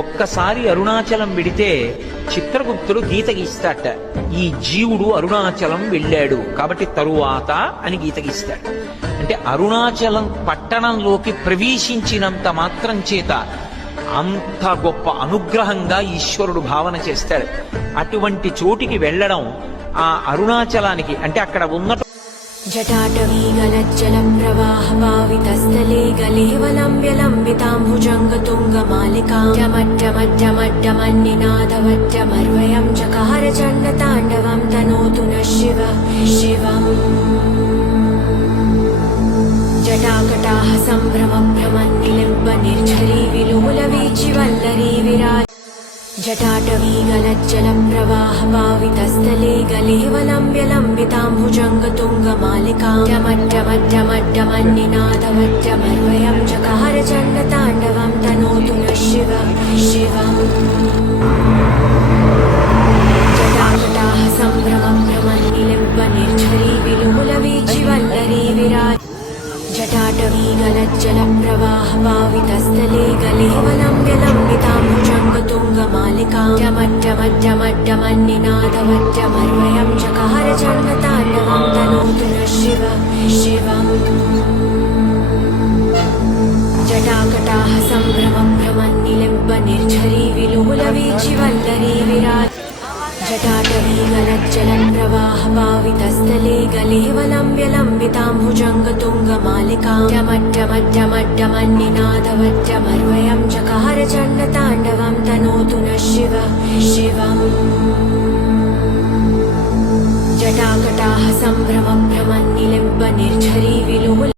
ఒక్కసారి అరుణాచలం వెడితే చిత్రగుప్తుడు గీత గీస్తాట. ఈ జీవుడు అరుణాచలం వెళ్ళాడు కాబట్టి తరువాత అని గీత గీస్తాడు. అంటే అరుణాచలం పట్టణంలోకి ప్రవేశించినంత మాత్రం చేత అంత గొప్ప అనుగ్రహంగా ఈశ్వరుడు భావన చేస్తాడు. అటువంటి చోటికి వెళ్ళడం ఆ అరుణాచలానికి అంటే అక్కడ ఉన్న జటాటవీగలజ్జలం ప్రవాహ పావితస్థలే గలేవలంబ్యలంబితాంభుజంగతుంగమాలికామట్టమట్టమట్టమన్నినాదవట్టమర్వయం చకార చండతాండవం తనోతు నః శివ శివం. జటాకటాహ సంభ్రమ భ్రమన్నిలింబ నిర్ఝరీ విలోల వీచి వల్లరీ విరాజ జటాటవీగలజ్జలం ప్రవాహ పావితస్థలే గలేవలంబ్యలంబితాంభుజంగతుంగమాలికామట్టమట్టమట్టమన్నినాదవట్టమర్వయం చకార చండతాండవం తనోతు నః శివ శివం. జటాకటాహ సంభ్రమ భ్రమన్నిలింబ నిర్ఝరీ విలోల వీచి వల్లరీ విరాజ జటాటవీగలజ్జలం ప్రవాహ పావితస్థలే గలేవలంబ్యలంబితాంభుజంగతుంగమాలికామట్టమట్టమట్టమన్నినాదవట్టమర్వయం చకార చండతాండవం తనోతు నః శివ శివం. జటాకటాహ సంభ్రమ భ్రమన్నిలింబ నిర్ఝరీ విలోల వీచి వల్లరీ విరాజ జటాటవీగలజ్జలం ప్రవాహ పావితస్థలే గలేవలంబ్యలంబితాంభుజంగతుంగమాలికామట్టమట్టమట్టమన్నినాదవట్టమర్వయం చకార చండతాండవం తనోతు నః శివ శివం. జటాకటాహ సంభ్రమ భ్రమన్నిలింబ నిర్ఝరీ విలోల